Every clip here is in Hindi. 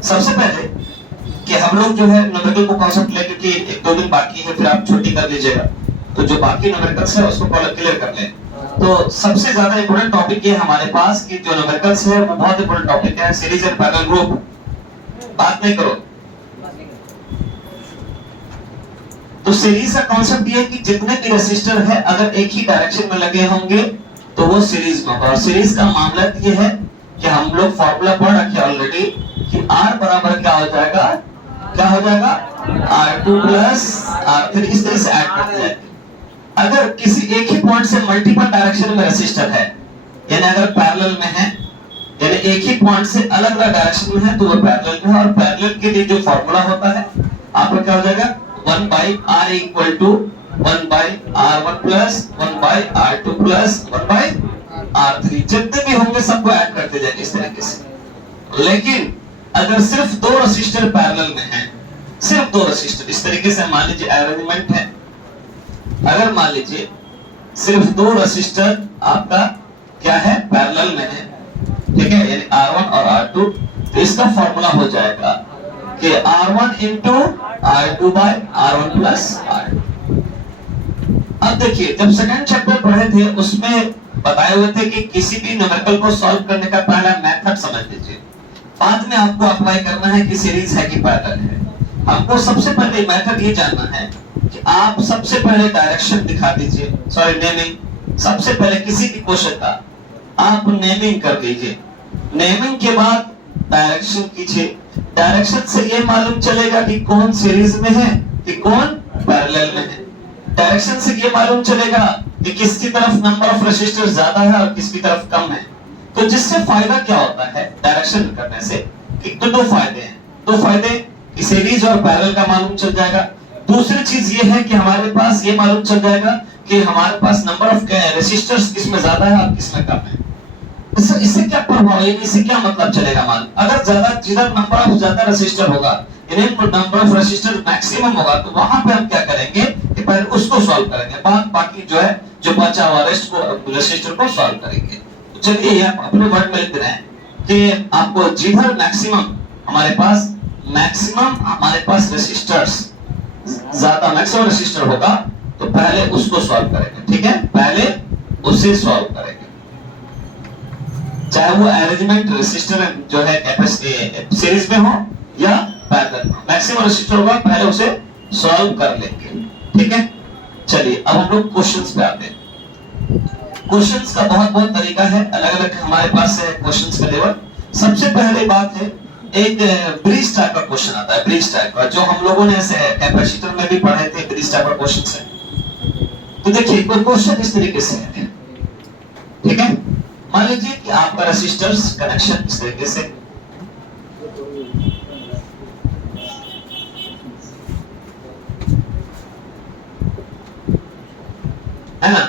सबसे पहले कि हम लोग जो है न्यूमेरिकल को कॉन्सेप्ट लेकर के एक दो दिन बाकी है, फिर आप छुट्टी कर लीजिएगा, तो जो बाकी न्यूमेरिकल्स है उसको क्लियर कर लें। तो सबसे ज्यादा इंपॉर्टेंट टॉपिक ये हमारे पास कि जो न्यूमेरिकल्स है वो बहुत इंपॉर्टेंट टॉपिक है, सीरीज एंड पैरेलल ग्रुप। बात नहीं करो। तो सीरीज का कॉन्सेप्ट ये है कि जितने भी रेसिस्टर है अगर एक ही डायरेक्शन में लगे होंगे तो वो सीरीज में होगा। और सीरीज का मामला ये है कि हम लोग फार्मूला पढ़ रखे ऑलरेडी कि R बराबर क्या हो जाएगा, क्या हो जाएगा, R2 प्लस R3। इस तरह से ऐड करते जाएंगे। अगर किसी एक ही पॉइंट से मल्टीपल डायरेक्शन में रेसिस्टर है, यानी अगर पैरेलल में है, यानी एक ही पॉइंट से अलग अलग डायरेक्शन में है तो वो पैरेलल में है। और पैरेलल के लिए जो फार्मूला होता है आपका क्या हो जाएगा, 1/R equal to 1/R1 plus 1/R2 plus 1/R3। जितने भी होंगे सबको ऐड करते जाएंगे इस तरीके से। लेकिन अगर सिर्फ दो रेसिस्टर पैरेलल में हैं, सिर्फ दो रेसिस्टर, इस तरीके से मान लीजिए अरेंजमेंट है, अगर मान लीजिए सिर्फ दो रेसिस्टर आपका क्या है, पैरेलल में है, ठीक है, यानी R1 और R2, तो इसका फॉर्मूला हो जाएगा कि R1 into R2 bye R1 plus R2। अब देखिए जब सेकंड चैप्टर पढ़े थे उसमें बताए हुए थे कि किसी भी न्यूमेरिकल को सॉल्व करने का पहला मेथड समझ लीजिए, बाद में आपको अप्लाई करना है कि सीरीज है कि पैरेलल है। हमको सबसे पहले मेथड ये जानना है कि आप सबसे पहले डायरेक्शन दिखा दीजिए, सॉरी नेमिंग। सबसे पहले किसी भी क्वेश्चन का आप नेमिंग कर दीजिए, नेमिंग के बाद डायरेक्शन कीजिए। डायरेक्शन से ये मालूम चलेगा कि कौन सीरीज में है कि कौन पैरेलल में है। डायरेक्शन से ये मालूम चलेगा कि किसकी तरफ नंबर ऑफ रेसिस्टर ज्यादा है और किसकी तरफ कम है। तो जिससे फायदा क्या होता है डायरेक्शन करने से, एक तो दो फायदे हैं। दो फायदे कि सीरीज और पैरेलल का मालूम चल जाएगा। दूसरी चीज ये है कि हमारे पास ये मालूम चल जाएगा कि हमारे पास नंबर ऑफ रेसिस्टर्स किसमें ज्यादा है और किसमें कम है। इससे क्या प्रभाव है, इससे क्या मतलब चलेगा मालूम। अगर ज्यादा जिधर नंबर ऑफ ज्यादा रेसिस्टर होगा, यानी नंबर ऑफ रेसिस्टर मैक्सिमम होगा, तो वहां पे हम क्या करेंगे कि पहले उसको सॉल्व करेंगे, बाकी जो है जो बचा हुआ रेस्ट को रेसिस्टर को सॉल्व करेंगे। तो चलिए ये अपने वर्ड में लिख रहे हैं कि आपको जिधर मैक्सिमम हमारे पास रेसिस्टर्स ज्यादा मैक्सिमम रेसिस्टर होगा तो पहले उसको सॉल्व करेंगे, ठीक है, पहले उसे सॉल्व करेंगे। चाहे वो अरेंजमेंट रेसिस्टर जो है कैपेसिटी सीरीज में हो या पैरेलल में, मैक्सिमम रेसिस्टर होगा पहले उसे सॉल्व कर लेंगे, ठीक है। चलिए अब हम लोग क्वेश्चंस पे आते हैं। क्वेश्चंस का बहुत तरीका है, अलग अलग हमारे पास है क्वेश्चंस का लेवल। सबसे पहले बात है एक ब्रिज टाइप का क्वेश्चन आता है, ब्रिज टाइप का, जो हम लोगों ने ऐसे कैपेसिटर में भी पढ़े थे, ब्रिज टाइप का क्वेश्चन है। तो देखिए कोई क्वेश्चन इस तरीके से है, ठीक है। मान लीजिए कि आपका रेसिस्टर्स कनेक्शन इस तरीके से है ना।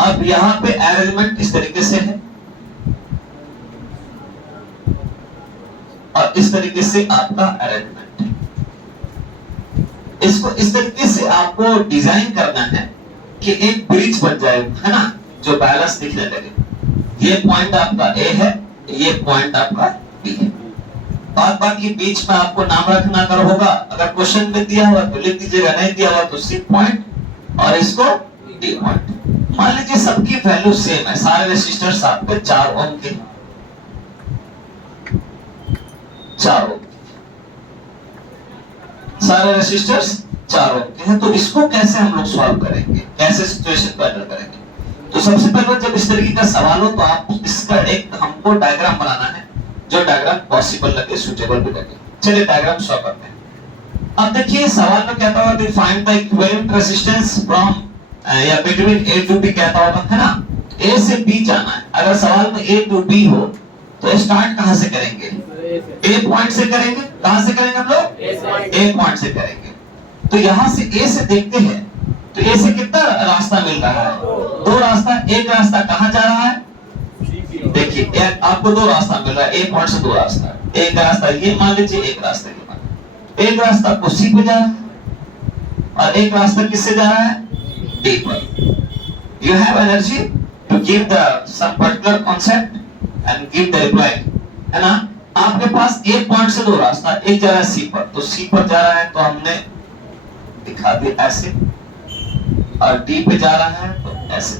अब यहां पे अरेंजमेंट इस तरीके से है और इस तरीके से आपका अरेंजमेंट है। इसको इस तरीके से आपको डिजाइन करना है कि एक ब्रिज बन जाए, है ना, जो बैलेंस दिखने लगे। ये पॉइंट आपका ए है, ये पॉइंट आपका बी है। बाकी बीच में आपको नाम रखना अगर होगा, अगर क्वेश्चन में दिया हुआ तो लिख दीजिएगा, नहीं दिया हुआ तो सी पॉइंट और इसको डी पॉइंट। मान लीजिए सबकी वैल्यू सेम है, सारे रेसिस्टर्स आपके 4 ओम के, 4 ओम, सारे रेसिस्टर्स 4 ओम के हैं। तो इसको कैसे हम लोग सॉल्व करेंगे, कैसे सिचुएशन को हैंडल करेंगे। तो सबसे पहले जब इस तरीके का सवाल हो तो आप इसका एक हमको डायग्राम बनाना है, जो डायग्राम पॉसिबल लगे, सूटेबल भी लगे। चलिए डायग्राम सॉल्व करते हैं। अब देखिए सवाल में क्या था, find the equivalent resistance from या बिटवीन ए टू बी कहता होगा, है ना। ए से बी जाना है। अगर सवाल में ए टू बी हो तो स्टार्ट कहां से करेंगे, ए पॉइंट से करेंगे। कहां से करेंगे हम लोग, ए पॉइंट से करेंगे। तो यहां से ए से देखते हैं तो ए से कितना रास्ता मिल रहा है, 2 रास्ता। एक रास्ता कहां जा रहा है, देखिए आपको 2 रास्ता मिल रहा है, ए पॉइंट से 2 रास्ता। एक रास्ता ये मान लीजिए, एक रास्ता ये मान लीजिए। एक रास्ता आपको सी पे जा रहा है और एक रास्ता किससे जा रहा है, डी पर। You have energy to give the some particular concept and give the reply, है ना। आपके पास एक पॉइंट से दो रास्ता, एक जा रहा है सी पर, तो सी पर जा रहा है तो हमने दिखा दिया ऐसे, और डी पे जा रहा है तो ऐसे,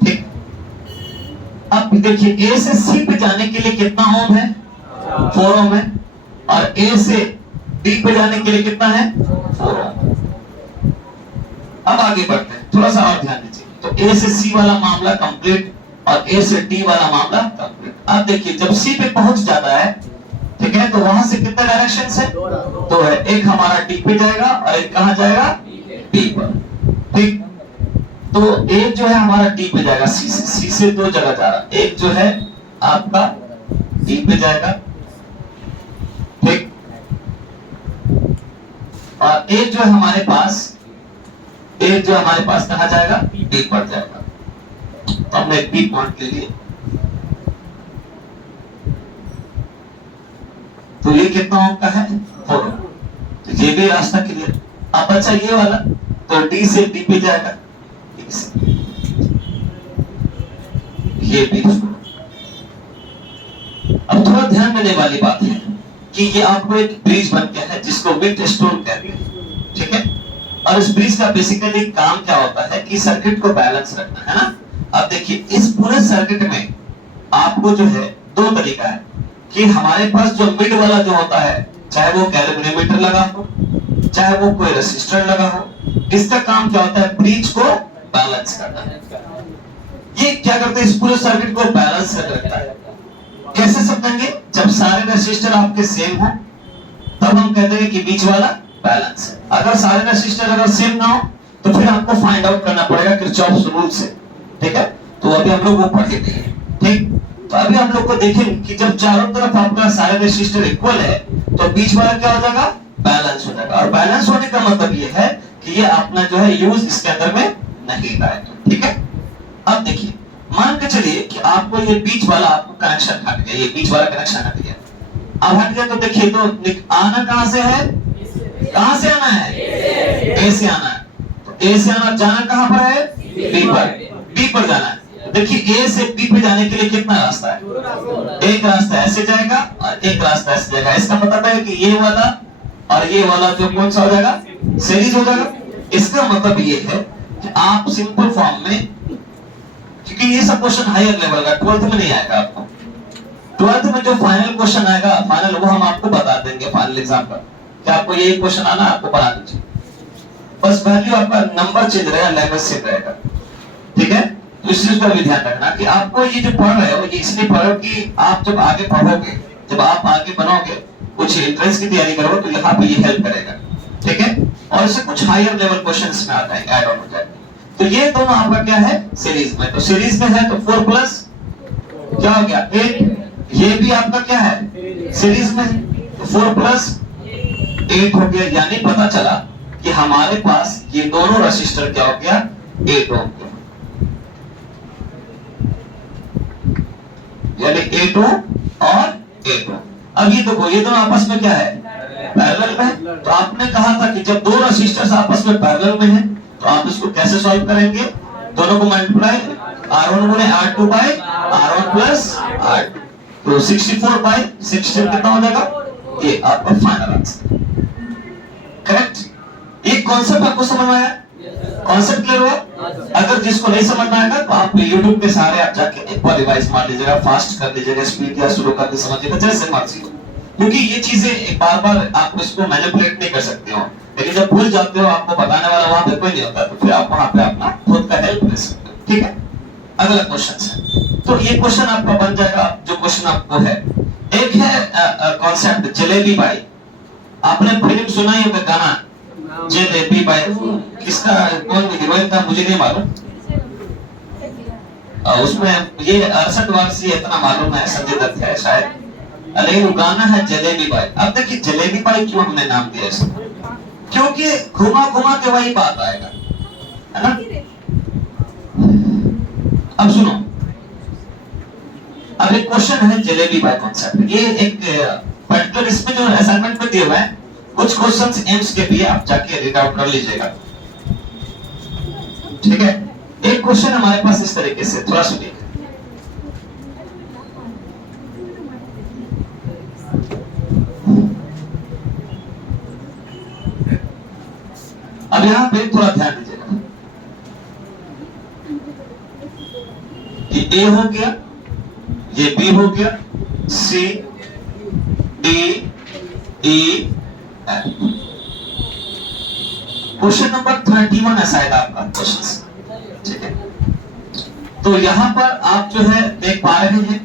ठीक। अब देखिए ए से सी पे जाने के लिए कितना ओम है, 4 ओम है, और ए से डी पे जाने के लिए कितना है, 4 ओम। अब आगे बढ़ते हैं, थोड़ा सा और ध्यान दीजिए। तो ए से सी वाला मामला कंप्लीट और ए से डी वाला मामला कंप्लीट। अब देखिए जब सी पे पहुंच जाता है, ठीक है, तो वहां से कितने डायरेक्शंस है, दो है। एक हमारा डी पे जाएगा और एक कहां जाएगा, डी पर, ठीक। तो एक जो है हमारा डी पे जाएगा, सी से दो जगह जा रहा है, एक जो है आपका डी पे जाएगा, ठीक, और एक जो है हमारे पास, एक जो हमारे पास कहां जाएगा, डी पर जाएगा। तो हमने एक बी पॉइंट ले लिया, तो ये कितना ओम का है, 4 ओम। तो ये भी रास्ता क्लियर। अब अच्छा ये वाला, तो डी से डी पे जाएगा, ये भी। अब थोड़ा ध्यान देने वाली बात है कि ये आपको एक ब्रिज बन गया है जिसको विंड स्टोन कहते हैं, ठीक है। और इस ब्रिज का बेसिकली काम क्या होता है कि सर्किट को बैलेंस रखना है ना। अब देखिए इस पूरे सर्किट में आपको जो है दो तरीका है कि हमारे पास जो मिड वाला जो होता है, चाहे वो कैलिब्रोमीटर लगा हो, चाहे वो कोई रेसिस्टर लगा हो, इसका काम क्या होता है, ब्रिज को बैलेंस करना है। ये क्या करते हैं, इस पूरे सर्किट को बैलेंस कर रखता है। कैसे समझेंगे, जब सारे रेसिस्टर आपके सेम हो तब हम कहते हैं कि बीच वाला बैलेंस है। अगर सारे रेसिस्टर अगर सेम ना हो तो फिर आपको फाइंड आउट करना पड़ेगा किरचॉफ्स रूल से, ठीक है। तो अभी हम लोग वो पढ़े नहीं है, ठीक। तो अभी हम लोग को देखें कि जब चारों तरफ आपका सारे रेसिस्टर इक्वल है तो बीच वाला क्या हो जाएगा, बैलेंस हो जाएगा। और बैलेंस होने का मतलब ये है कि ये अपना जो है यूज इसके अंदर में नहीं लाएगा, ठीक है। अब देखिए मान के चलिए कि आपको ये बीच वाला आपको कनेक्शन हट गया, ये बीच वाला कनेक्शन हट गया। अब हट गया तो देखिए तो आना कहां से है, कहां से आना है, ए से आना है। तो ए से आना, जाना कहां पर है, बी पर, बी पर जाना है। देखिए ए से बी पे जाने के लिए कितना रास्ता है, एक रास्ता ऐसे जाएगा और एक रास्ता ऐसे जाएगा। इसका मतलब है कि ये वाला और ये वाला जो कौन सा हो जाएगा, सीरीज हो जाएगा। इसका मतलब ये है कि आप सिंपल फॉर्म में, क्योंकि ये सब क्वेश्चन हायर लेवल का 12th में नहीं आएगा आपको, 12th में जो फाइनल क्वेश्चन आएगा फाइनल, वो हम आपको बता देंगे फाइनल एग्जाम पर कि आपको ये क्वेश्चन आना, आपको बना दीजिए। बस वैल्यू आपका नंबर चेंज रहेगा, लैंग्वेज सेम रहेगा, ठीक है। तो इस चीज का भी ध्यान रखना कि आपको ये जो पढ़ रहे हो ये इसलिए पढ़ो कि आप जब आगे पढ़ोगे, जब आप आगे बनोगे, कुछ एंट्रेंस की तैयारी करोगे तो यहाँ पे ये हेल्प करेगा, ठीक है। और इससे कुछ हायर लेवल क्वेश्चंस में आता है, ऐड ऑन हो जाए। तो ये दोनों आपका क्या है, सीरीज में। तो सीरीज में है तो 4 प्लस क्या हो गया 8, ये भी आपका क्या है, सीरीज में है, तो 4 प्लस 8 हो गया। यानी पता चला कि हमारे पास ये दोनों रेसिस्टर क्या हो गया, 8 ओम, यानी 8 ओम और 8 ओम। अब ये देखो ये दोनों आपस में क्या है, पैरेलल में। तो आपने कहा था कि जब दो रेसिस्टर्स आपस में पैरेलल में हैं तो आप इसको कैसे सॉल्व करेंगे, दोनों को मल्टीप्लाई, R1 गुने R2 bye R1 plus R2, तो 64 बाय 16 कितना हो जाएगा, ये आपका फाइनल आंसर, करेक्ट। ये कॉन्सेप्ट आपको समझ में आया, कॉन्सेप्ट क्लियर हुआ। अगर जिसको नहीं समझ में आएगा तो आप YouTube के सहारे आप जाके एक बार रिवाइज मार लीजिएगा, फास्ट कर लीजिएगा, स्पीड या स्लो करके समझिएगा, जैसे मर्जी हो। क्योंकि ये चीजें बार बार आप इसको मैनिपुलेट नहीं कर सकते हो, लेकिन जब भूल जाते हो आपको बताने वाला वहां पे कोई नहीं होता, तो फिर आप वहां पे अपना खुद का हेल्प ले सकते हो, ठीक है। अगला क्वेश्चन है, तो ये क्वेश्चन आपका बन जाएगा, जो क्वेश्चन आपको है, एक है कॉन्सेप्ट जलेबी बाई। आपने फिल्म सुना ही होगा गाना जलेबी बाई, किसका, कौन हीरोइन था मुझे नहीं मालूम, उसमें ये 68 वर्षीय इतना मालूम है, संजय दत्त है शायद, लेकिन वो गाना है जलेबी बाई। अब देखिए जलेबी बाई क्यों हमने नाम दिया इसको, क्योंकि घुमा घुमा के वही बात आएगा, है ना। अब सुनो, अब एक क्वेश्चन है जलेबी बाई कॉन्सेप्ट। ये एक पर्टिकुलर इसमें जो असाइनमेंट में दिया हुआ है, कुछ क्वेश्चंस एम्स के भी आप जाके रीड आउट कर लीजिएगा, ठीक है। एक क्वेश्चन हमारे पास इस तरीके से, थोड़ा सुनिए। अब यहाँ पे थोड़ा ध्यान दीजिएगा, ये ए हो गया, ये बी हो गया, सी डी ई एफ। क्वेश्चन नंबर 31 है शायद आपका क्वेश्चन, ठीक है। तो यहां पर आप जो है देख पा रहे हैं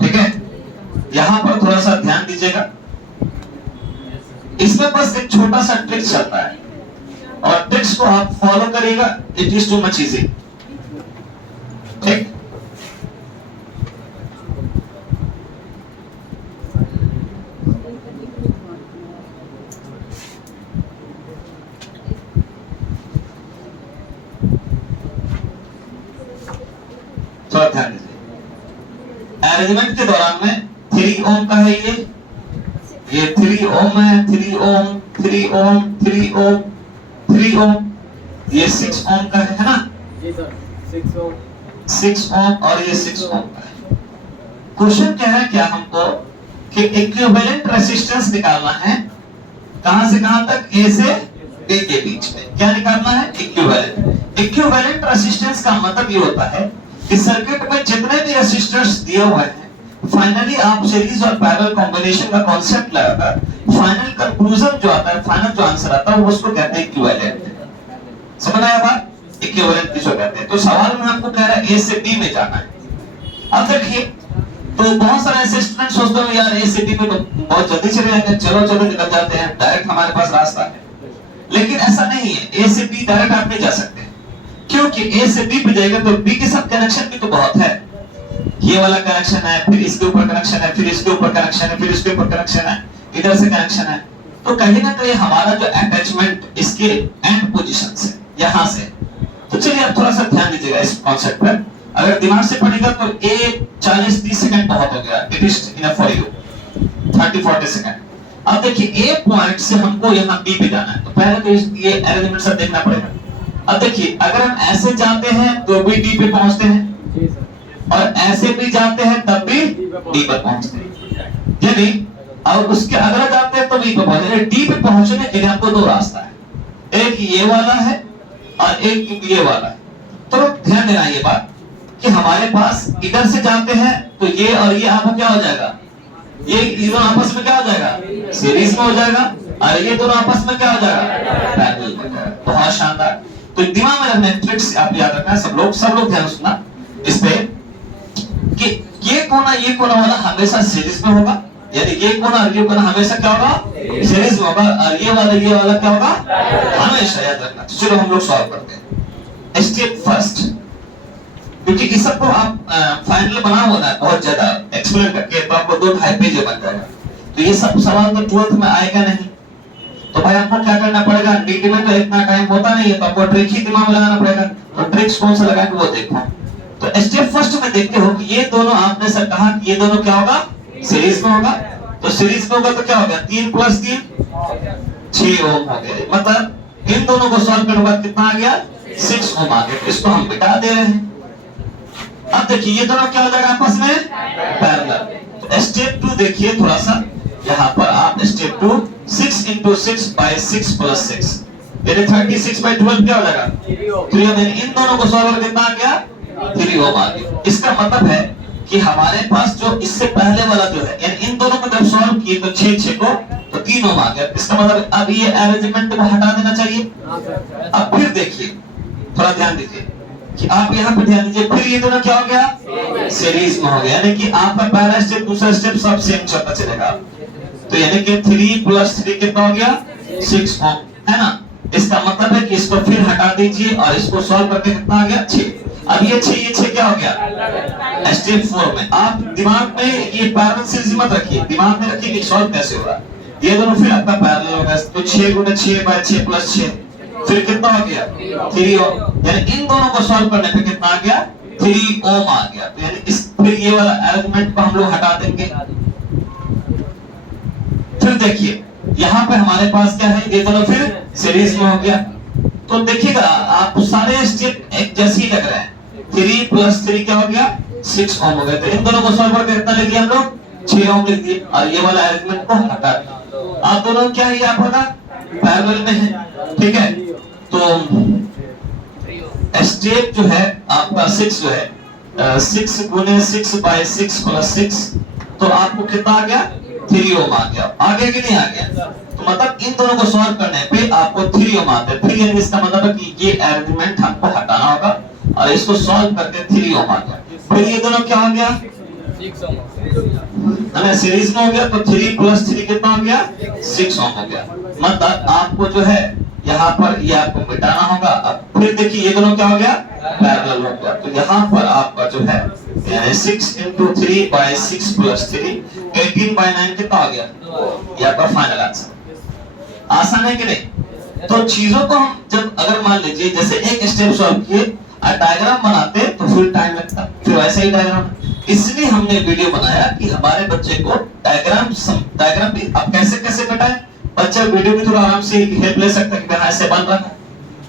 ठीक है, यहां पर थोड़ा सा ध्यान दीजिएगा। इसमें बस एक छोटा सा ट्रिक चलता है और ट्रिक्स को आप फॉलो करिएगा, it is too much easy, ठीक। थोड़ा ध्यान दीजिए, अरेंजमेंट के दौरान में 3 ओम का है, ये 3 ओम है, 3 ओम 3 ओम 3 ओम 3 ओम, ये 6 ओम का है ना जी सर, 6 ओम 6 ओम और ये 6 ओम का है। क्वेश्चन कह रहा है क्या हमको कि इक्विवेलेंट रेजिस्टेंस निकालना है, कहां से कहां तक, ए से बी के बीच में। क्या निकालना है, इक्विवेलेंट। इक्विवेलेंट रेजिस्टेंस का मतलब ये होता है कि सर्किट में जितने भी रेजिस्टर्स दिए हुए हैं, फाइनली आप सीरीज और पैरेलल कॉम्बिनेशन का कॉन्सेप्ट लगाकर फाइनल कंक्लूजन जो आता है, फाइनल जो आंसर आता है, वो उसको कहते हैं इक्विवेलेंट। समझ आया बात, इक्विवेलेंट किसको कहते हैं। तो सवाल में हमको कह रहा है ए से बी में जाना है। अब देखिए, तो बहुत सारे ऐसे स्टूडेंट सोचते हैं यार ए से बी में तो बहुत जल्दी चले जाएंगे, चलो चलो निकल जाते हैं, डायरेक्ट हमारे पास रास्ता है। लेकिन ऐसा नहीं है, ए से बी डायरेक्ट आप नहीं जा सकते, क्योंकि ए से बी पे जाएगा तो बी के साथ कनेक्शन भी तो बहुत है। ये वाला कनेक्शन है, फिर इसके ऊपर कनेक्शन है, फिर इसके ऊपर कनेक्शन है, फिर इसके ऊपर कनेक्शन है, इधर से कनेक्शन है। तो कहीं ना कहीं हमारा जो अटैचमेंट इसके एंड पोजीशन से, यहां से। तो चलिए आप थोड़ा सा ध्यान दीजिएगा इस कॉन्सेप्ट पर। अगर दिमाग से पढ़ेगा तो ए 40-30 सेकंड बहुत हो गया, it is enough for you, 30-40 second. अब देखिए ए पॉइंट से हमको यहां बी पे जाना है, तो पहले तो ये अरेंजमेंट सब देखना पड़ेगा। अब देखिए, अगर हम ऐसे जाते हैं तो भी डी पे पहुंचते हैं, और ऐसे भी जाते हैं तब भी डी पर पहुंचते हैं, यानी और उसके अगला जाते हैं तो डी पे पहुंचते हैं। डी पे पहुंचने के लिए आपको दो रास्ता है, एक ये वाला है और एक ये वाला है। तो ध्यान देना ये बात कि हमारे पास इधर से जाते हैं तो ये और ये आपको क्या हो जाएगा, ये दोनों आपस में क्या हो जाएगा, सीरीज में हो जाएगा, और ये दोनों आपस में क्या हो जाएगा, पैरेलल में हो जाएगा। बहुत शानदार। तो दिमाग में रखना, ट्रिक्स आप याद रखना, सब लोग ध्यान सुनना इस पे कि ये कोना वाला हमेशा सीरीज में होगा, यानी ये कोना और ये कोना हमेशा क्या होगा, सीरीज में होगा, और ये वाला क्या होगा, हमेशा। याद रखना। तो चलो हम लोग सॉल्व करते हैं। स्टेप फर्स्ट, क्योंकि इस सबको आप फाइनल बना होना है बहुत ज्यादा एक्सप्लेन करके, तो आपको 2-2.5 पेज बन जाएगा। तो ये सब सवाल तो 12th में आएगा नहीं, तो भाई आपको क्या करना पड़ेगा, डीटी में तो इतना टाइम होता नहीं है, तो आपको ट्रिक ही दिमाग में लगाना पड़ेगा। तो ट्रिक्स कौन सा लगाएंगे वो देखो। तो स्टेप फर्स्ट में देखते हो कि ये दोनों, आपने सर कहा कि ये दोनों क्या होगा, सीरीज में होगा। तो सीरीज में होगा तो क्या होगा, 3 + 3 6 ओम हो गया। मतलब इन दोनों को सॉल्व करने के बाद कितना आ गया, 6 ओम आ गया। इसको हम मिटा दे रहे हैं। अब देखिए ये दोनों क्या हो जाएगा आपस में, पैरेलल। तो स्टेप 2 देखिए थोड़ा सा, यहाँ पर आप स्टेप 2 6 × 6 / 6 + 6 यानी 36/12 क्या हो जाएगा, 3 ओम। इन दोनों को सॉल्व करके कितना आ गया, 3 ओम आ गया। इसका मतलब है कि हमारे पास जो इससे पहले वाला जो है, यानी इन दोनों को जब सॉल्व किए तो 6 को तो 3 ओम आ गया। इसका मतलब अब ये अरेंजमेंट को हटा देना चाहिए। अब फिर देखिए, थोड़ा ध्यान दीजिए कि आप यहाँ पे ध्यान दीजिए, फिर ये दोनों क्या हो गया, सीरीज में हो गया, यानी कि आपका पहला स्टेप दूसरा स्टेप सब सेम चलता चलेगा। तो यानी कि 3 + 3 कितना हो गया, 6 ओम, है ना। इसका मतलब है कि इसको फिर हटा दीजिए और इसको सॉल्व करके कितना आ गया, 6। अब ये 6 क्या हो गया, स्टेप 4 में आप दिमाग में ये पैरेलल सीरीज मत रखिए, दिमाग में रखिए कि सॉल्व कैसे होगा। ये दोनों फिर आपका पैरेलल होगा, तो 6 × 6 / 6 + 6 फिर कितना हो गया, 3 ओम। यानी इन दोनों को सॉल्व करने पे कितना आ गया, 3 ओम आ गया। तो यानी इस फिर ये वाला आर्गुमेंट को हम लोग हटा देंगे। फिर देखिए यहाँ पे हमारे पास क्या है, ये दोनों फिर सीरीज में हो गया। तो देखिएगा आप सारे स्टेप एक जैसे ही लग रहे हैं। 3 + 3 क्या हो गया 6 ओम हो गया। तो इन दोनों को सॉल्व करके कितना लिख दिया हम लोग 6 ओम लिख दिए और ये वाला अरेंजमेंट को हटा दिया। आप दोनों क्या है आपका पैरेलल में है, ठीक है। तो स्टेप जो है आपका 6 जो है 6 × 6/6 + 6 तो आपको कितना आ गया 3 ओम आ गया। आ गया कि नहीं आ गया? तो मतलब इन दोनों को सॉल्व करने पे आपको 3 ओम आता है। फिर यानी इसका मतलब है कि ये अरेंजमेंट हमको हटाना होगा और इसको सॉल्व करके 3 ओम आ गया। फिर ये दोनों क्या हो गया 6 ओम हमें सीरीज में हो गया। तो 3 + 3 कितना हो गया 6 ओम हो गया। मतलब आपको जो है यहाँ पर ये आपको मिटाना होगा। अब फिर देखिए ये दोनों क्या हो गया पैरेलल हो गया। तो यहाँ पर आपका जो है 6 × 3/6 + 3 18/9 कितना आ गया ये आपका फाइनल आंसर। आसान है कि नहीं? तो चीजों को हम जब अगर मान लीजिए जैसे एक स्टेप सॉल्व किए और डायग्राम बनाते तो फिर टाइम लगता, फिर वैसे ही डायग्राम। इसलिए हमने वीडियो बनाया कि हमारे बच्चे को डायग्राम भी अब कैसे कैसे बताएं। बच्चा वीडियो में थोड़ा आराम से हेल्प ले सकता है कि हाँ ऐसे बन रहा है।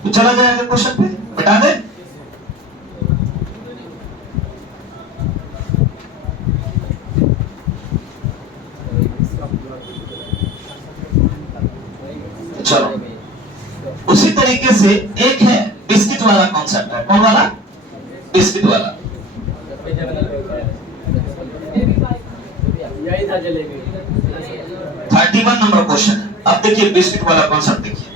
तो चला जाएगा क्वेश्चन पे बता दे। चलो उसी तरीके से एक है बिस्किट वाला कॉन्सेप्ट है। कौन वाला? बिस्किट वाला। यही था जलेबी। 31 नंबर क्वेश्चन है। अब देखिए बिस्किट वाला कॉन्सेप्ट देखिए।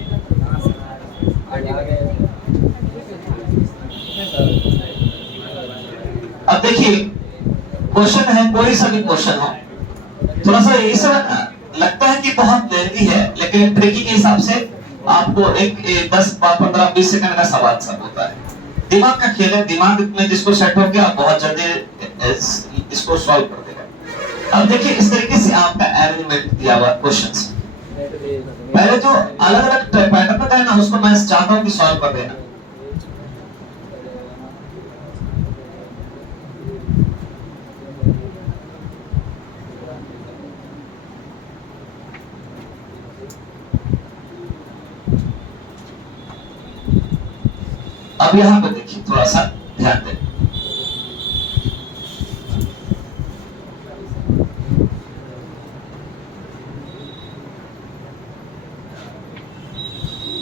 अब देखिए क्वेश्चन है कोई सा भी क्वेश्चन हो, थोड़ा सा ये सब लगता है कि बहुत लेंथी है लेकिन ट्रिकी के हिसाब से आपको एक 10 15 20 सेकंड का सवाल सब होता है। दिमाग का खेल है। दिमाग में जिसको सेट हो गया बहुत जल्दी इसको सॉल्व कर देगा। अब देखिए इस तरीके से आपका अरेंजमेंट दिया हुआ क्वेश्चंस। पहले जो अलग अलग पैटर्न होता है ना उसको मैं चाहता हूं कि सॉल्व कर देना। अब यहां पे देखिए थोड़ा सा ध्यान दें।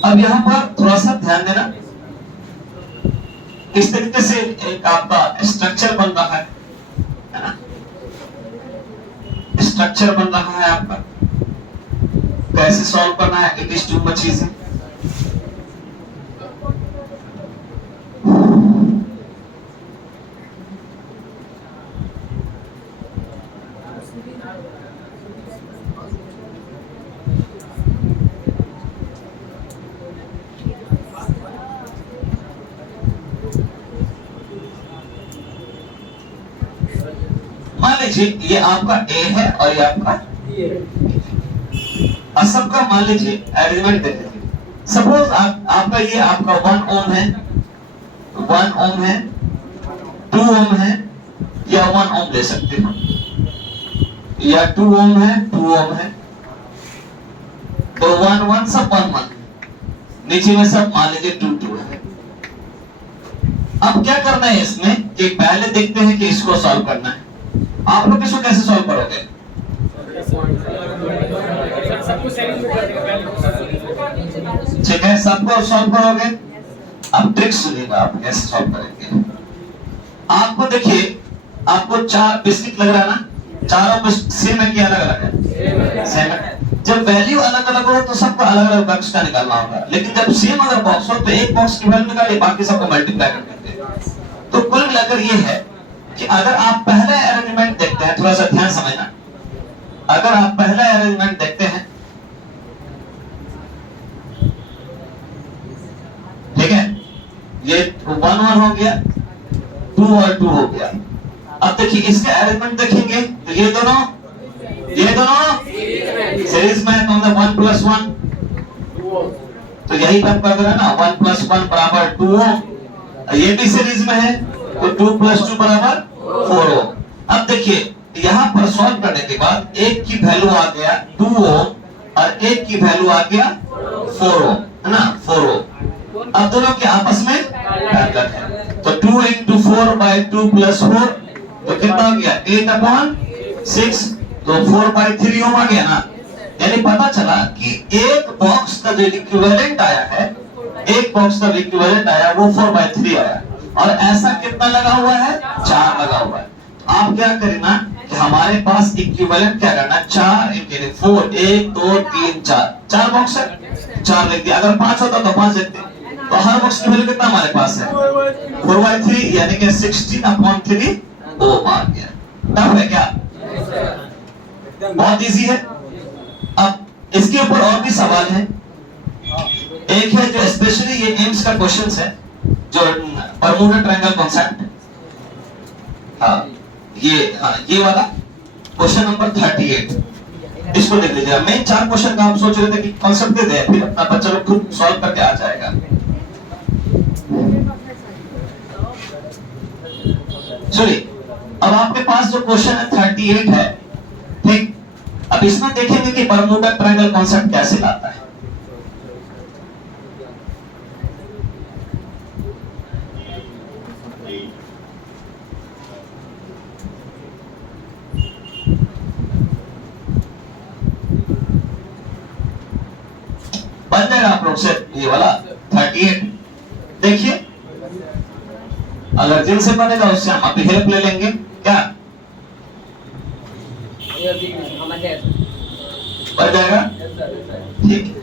अब यहां पर थोड़ा सा ध्यान देना। इस तरीके से एक आपका स्ट्रक्चर बन रहा है ना? स्ट्रक्चर बन रहा है आपका। कैसे सॉल्व करना है it is too much easy. मान लीजिए ये आपका ए है और ये आपका और सबका मान लीजिए अरेंजमेंट देख लीजिए। सपोज आपका ये आपका 1 ओम है 1 ओम है 2 ओम है या 1 ओम ले सकते हो या 2 ओम है 2 ओम है। तो 1 1 सब 1 1 नीचे में सब मान लीजिए 2 2 है। अब क्या करना है इसमें कि पहले देखते हैं कि इसको सॉल्व करना है। आप लोग इसको कैसे सॉल्व करोगे? ठीक है सबको सॉल्व करोगे। अब ट्रिक सुनिएगा आप कैसे सॉल्व करेंगे। आपको देखिए आपको 4 बिस्किट लग रहा है ना, चारों सेम है कि अलग अलग है? सेम है। जब वैल्यू अलग अलग हो तो सबको अलग अलग बॉक्स का निकालना होगा। लेकिन जब सेम अगर बॉक्स हो तो एक बॉक्स की वैल्यू निकालिए बाकी सबको मल्टीप्लाई कर देंगे। तो कुल मिलाकर ये है कि अगर आप पहला अरेंजमेंट देखते हैं, थोड़ा सा ध्यान समझना। अगर आप पहला अरेंजमेंट देखते हैं ठीक है ये 1 1 हो गया 2 और 2 हो गया। अब देखिए इसके अरेंजमेंट देखेंगे तो ये दोनों सीरीज में है तो 1 + 1 तो यही बात कर रहा है ना 1 + 1 = 2 ओम। ये भी सीरीज में है तो 2 + 2 = 4 ओम। अब देखिए यहाँ पर सॉल्व करने के बाद एक की वैल्यू आ गया 2 ओम और एक की वैल्यू आ गया 4 ओम है ना 4 ओम। अब दोनों के आपस में पैरेलल है, तो 2 into 4/2 plus 4 तो कितना हो गया 8/6, तो 4/3 ओम आ गया ना। यानी पता चला कि एक बॉक्स का जो इक्विवेलेंट आया है, एक बॉक्स का इक्विवेलेंट आया वो 4/3 आया, और ऐसा कितना लगा हुआ है 4 लगा हुआ है। आप क्या करना कि हमारे पास इक्विवेलेंट क्या करना 4 into 4, 1 2 3 4 बॉक्स है, 4 लिख दिया। अगर 5 होता तो 5 लिखते, तो हर बॉक्स की वैल्यू कितना हमारे पास है 4/3, यानी कि 16/3 ओम आ गया। टफ है क्या? बहुत इजी है। अब इसके ऊपर और भी सवाल है। एक है जो स्पेशली ये एम्स का क्वेश्चन है, जो बरमूडा ट्रायंगल कॉन्सेप्ट, ये वाला क्वेश्चन नंबर 38, इसको देख लीजिए। मेन 4 क्वेश्चन का हम सोच रहे थे कि कॉन्सेप्ट दे दें, फिर अपना बच्चा लोग खुद सॉल्व करके आ जाएगा। चलिए, अब आपके पास जो क्वेश्चन है 38 है, ठीक। अब इसमें देखेंगे कि बरमूडा ट्रायंगल कॉन्सेप्ट कैसे लाता है। बन जाएगा आप लोग से ये वाला 38। देखिए, अगर जिनसे बनेगा उससे हम अभी हेल्प ले लेंगे क्या, बन जाएगा, ठीक है।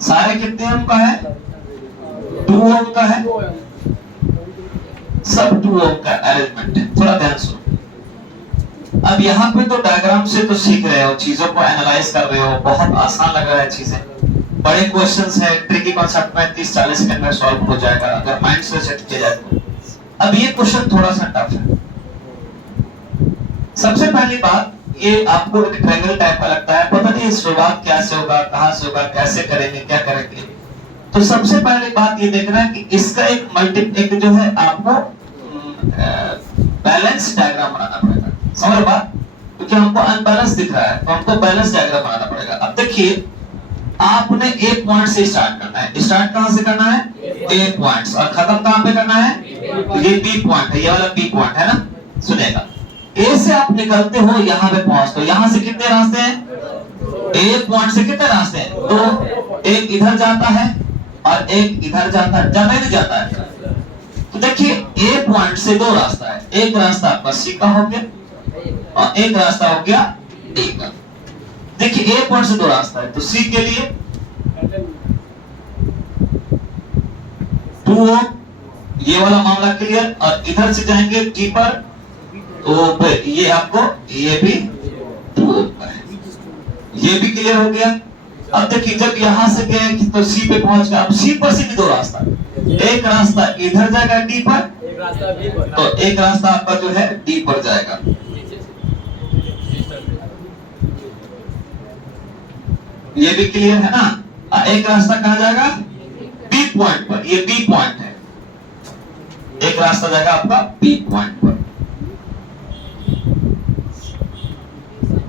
सारे कितने ओम का है 2 ओम का है, सब 2 ओम का अरेंजमेंट है। थोड़ा ध्यान सुनो। अब यहाँ पे तो डायग्राम से तो सीख रहे हो, चीजों को एनालाइज कर रहे हो, बहुत आसान लग रहा है चीजें। बड़े क्वेश्चंस है, ट्रिकी कॉन्सेप्ट में 30-40 सेकंड में सॉल्व हो जाएगा अगर माइंड से सेट किया जाए तो। अब ये क्वेश्चन थोड़ा सा टफ है। सबसे पहली बात, ये आपको ट्रायंगल टाइप का लगता है, पता नहीं शुरुआत कैसे होगा, कहां से होगा, कैसे करेंगे, क्या करेंगे। तो सबसे पहली बात ये देखना है कि इसका एक जो है आपको बैलेंस डायग्राम बनाना पड़ेगा। समझ बात? क्योंकि हमको अनबैलेंस दिख रहा है, तो हमको बैलेंस डायग्राम बनाना पड़ेगा। अब देखिए, आपने ए पॉइंट से स्टार्ट करना है। स्टार्ट कहां से करना है? ए पॉइंट, और खत्म कहां पे करना है? ये बी पॉइंट है, ये वाला बी पॉइंट है ना। सुनेगा, ए से आप निकलते हो यहां पे पहुंच, तो यहां से कितने रास्ते हैं? ए पॉइंट से कितने रास्ते हैं? तो एक इधर जाता है और एक इधर जाता है, जाता ही नहीं जाता है। तो देखिए, ए पॉइंट से 2 रास्ता है। एक रास्ता आपका सी का हो गया और एक रास्ता हो गया डी का। देखिए, ए पॉइंट से 2 रास्ता है, तो सी के लिए 2 ओम, ये वाला मामला क्लियर। और इधर से जाएंगे डी पर, तो ये आपको ये भी 2 ओम का है, ये भी क्लियर हो गया। अब देखिए, जब यहां से गए तो सी पे पहुंच गए। अब सी पर से भी 2 रास्ता, एक रास्ता इधर जाएगा डी पर, एक रास्ता बी पर, तो एक रास्ता आपका जो है डी पर जाएगा। ये भी क्लियर है ना। एक रास्ता कहां जाएगा? बी पॉइंट पर, ये बी पॉइंट है, एक रास्ता जाएगा आपका बी पॉइंट पर।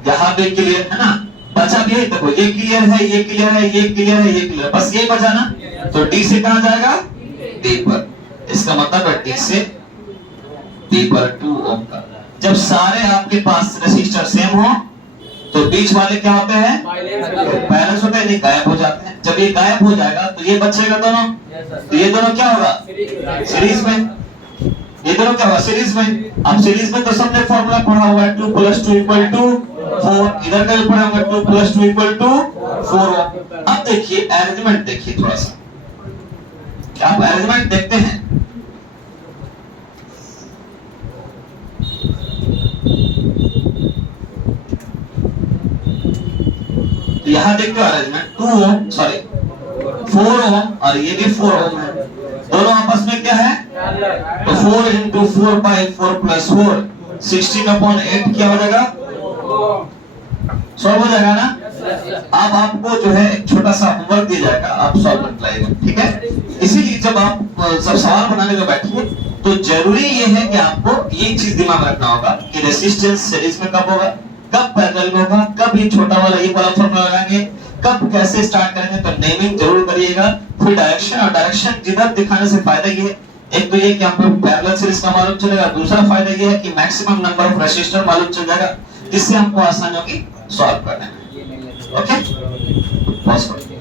यहां पे क्लियर है ना। बचा भी है, देखो ये क्लियर है, ये क्लियर है, ये क्लियर है, ये क्लियर, बस ये बचा ना। तो डी से कहां जाएगा? डी पर। इसका मतलब है डी से डी पर 2 ओम का। जब सारे आपके पास रेसिस्टर सेम हो तो बीच वाले क्या होते हैं? बैलेंस होते हैं, नहीं गायब हो जाते हैं। जब ये गायब हो जाएगा तो ये बचेगा दोनों, तो ये दोनों क्या होगा? सीरीज में। ये दोनों क्या होगा? सीरीज में। अब सीरीज में तो सबने फॉर्मूला पढ़ा हुआ है, 2 + 2 = 4। इधर का भी पढ़ा होगा, 2 + 2 = 4। अब देखिए अरेंजमेंट, देखिए थोड़ा सा, क्या आप अरेंजमेंट देखते हैं? यहां देखते हो अरेंजमेंट, 2 ओम, सॉरी 4 ओम, और ये भी 4 ओम है। दोनों आपस में क्या है? तो 4 × 4/4 + 4 16/8 क्या हो जाएगा? सॉल्व हो जाएगा ना। अब आपको जो है एक छोटा सा होमवर्क दिया जाएगा, आप सॉल्व कर लाइएगा, ठीक है। इसीलिए जब आप सब सवाल बनाने में बैठिए तो जरूरी ये है कि आपको ये चीज दिमाग में रखना होगा कि रेसिस्टेंस सीरीज में कब होगा, कब पैरेलल में होगा, कब ये छोटा वाला ये वाला फॉर्मूला लगाएंगे, कब कैसे स्टार्ट करेंगे। तो नेमिंग जरूर करिएगा। फिर डायरेक्शन, और डायरेक्शन जिधर दिखाने से फायदा ये है, एक तो ये कि हमको पैरेलल सीरीज का मालूम चलेगा, दूसरा फायदा ये है कि मैक्सिमम नंबर ऑफ रेसिस्टर मालूम चल जाएगा, जिससे हमको आसानी होगी सॉल्व करने में। ओके, पॉज करो।